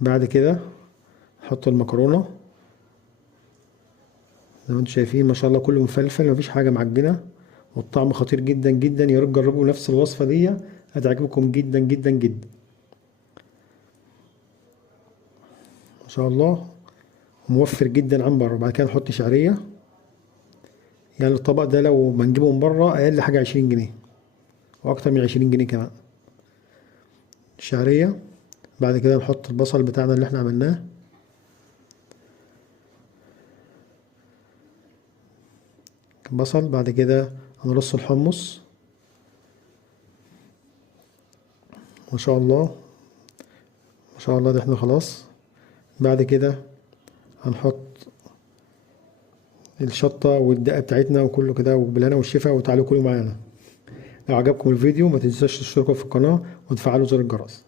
بعد كده نحط المكرونة زي ما انتم شايفين، ما شاء الله كله مفلفل، مفيش حاجة معجنة، والطعم خطير جدا جدا. يا ريت تجربوا نفس الوصفة دي، هتعجبكم جدا جدا جدا ما شاء الله، موفر جدا عن بره. بعد كده نحط شعرية، يعني الطبق ده لو ما نجيبه من بره اقل حاجة 20 جنيه، واكتر من 20 جنيه كمان شعرية. بعد كده نحط البصل بتاعنا اللي احنا عملناه، بصل. بعد كده هنرص الحمص ما شاء الله ما شاء الله، ده احنا خلاص. بعد كده هنحط الشطة والدقة بتاعتنا وكله كده، وبالهنا والشفا، وتعالوا كلوا معانا. لو عجبكم الفيديو ما تنساش تشتركوا في القناة وتفعلوا زر الجرس.